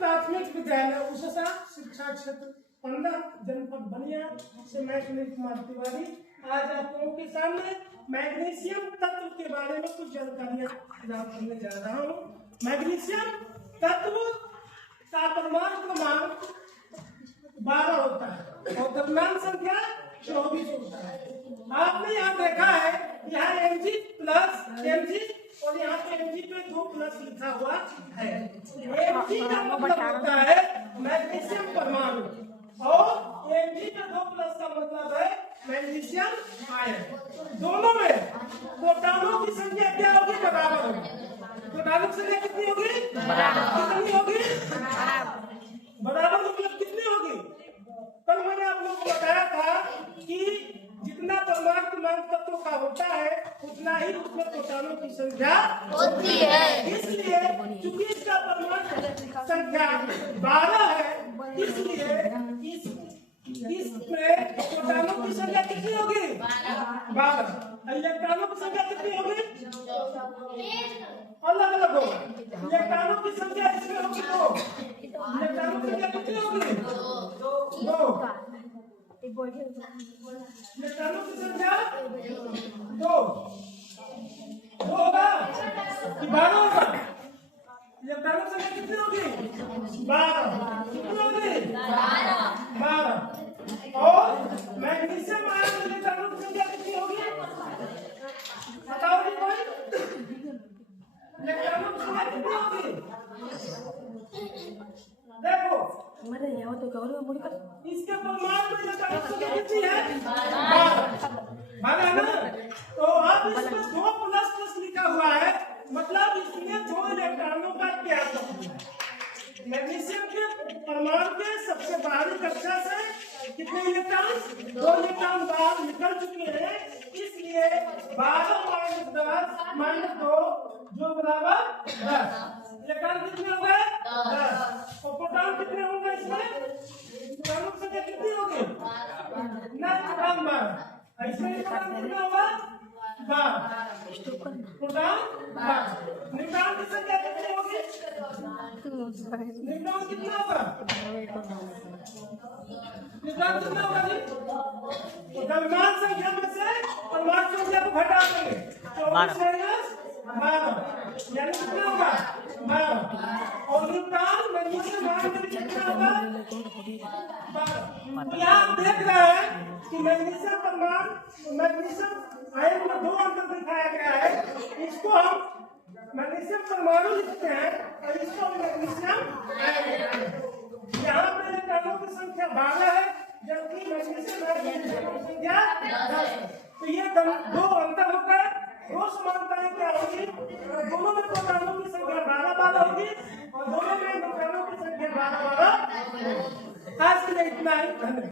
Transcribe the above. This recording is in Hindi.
प्राथमिक विद्यालय उषा शिक्षा क्षेत्र 15 जनपद बनिया से मैं सुनील कुमार तिवारी आज आप लोगों के सामने मैग्नीशियम तत्व के बारे में कुछ जानकारियां प्रदान करने जा रहा हूँ। मैग्नीशियम तत्व का परमाणु क्रमांक 12 होता है और द्रव्यमान संख्या 24 होता है। आपने यहाँ देखा है यहाँ Mg प्लस Mg और यहाँ पे Mg पे 2 प्लस लिखा हुआ है। Mg का मतलब होता है मैग्नीशियम परमाणु और Mg पे 2 प्लस का मतलब है मैग्नीशियम आयन। दोनों में प्रोटॉनों की संख्या क्या होगी? बराबर होगी। प्रोटॉनों की संख्या कितनी होगी? कितनी होगी? बराबर मतलब कितनी होगी? कल मैंने आप लोगों को बताया था कि जितना परमाणु क्रमांक तत्वों का होता है उतना ही उसमें प्रोटॉनों की संख्या होती है। इसलिए चूंकि इसका परमाणु संख्या 12 है इसलिए इसमें प्रोटॉनों की संख्या कितनी होगी? 12। इलेक्ट्रॉनों की संख्या कितनी होगी? अलग अलग होगा। इलेक्ट्रॉनों की संख्या इसमें होगी 2। इलेक्ट्रॉनों की संख्या कितनी होगी? 2। इलेक्ट्रॉनों की संख्या 2 होगा कि 12 होगा? इलेक्ट्रॉनों की संख्या कितनी होगी? 12। कितनी होगी? 12। और मैग्नीशियम आयन इलेक्ट्रॉनों की संख्या कितनी होगी? बताओ जी कोई? इलेक्ट्रॉनों की संख्या कितनी होगी? देखो इसके परमाणु में इलेक्ट्रॉनों की संख्या कितनी है? 12 है ना? तो अब इसमें 2 प्लस प्लस लिखा हुआ है मतलब इसमें 2 इलेक्ट्रॉनों का त्याग होता है। मैग्नीशियम के परमाणु के सबसे बाहरी कक्षा से कितने इलेक्ट्रॉन? 2 इलेक्ट्रॉन बाहर निकल चुके हैं। इसलिए 12 - 10 - 2 जो बराबर 10। इलेक्ट्रॉन कितने हो गए? 10। और प्रोटॉन कितने होंगे इसमें? प्रोटॉनों की संख्या कितनी होगी? ना प्रोटॉन 12। इसमें इलेक्ट्रॉन कितना होगा? 12। प्रोटॉन 12। न्यूट्रॉन की संख्या कितनी होगी? न्यूट्रॉन कितना होगा? न्यूट्रॉन कितना होगा जी? तो द्रव्यमान संख्या में से परमाणु संख्या को घटा देंगे। 24 - 12 यानी कितना होगा? 12। और न्यूट्रॉन मैग्नीशियम आयन में कितना होगा? 12। तो यहाँ आप देख रहे हैं कि मैग्नीशियम परमाणु मैग्नीशियम आयन में 2 अंतर दिखाया गया है। इसको हम मैग्नीशियम परमाणु लिखते हैं और इसको मैग्नीशियम आयन लिखते हैं। यहाँ पे इलेक्ट्रॉनों की संख्या 12 है जबकि मैग्नीशियम आयन की संख्या 10 है। तो ये 2 अंतर हो गए। 2 समानताएं क्या होगी? दोनों में प्रोटॉनों की संख्या 12 होगी और दोनों में न्यूट्रॉनों की संख्या 12 होगी। आज के लिए इतना ही। धन्यवाद।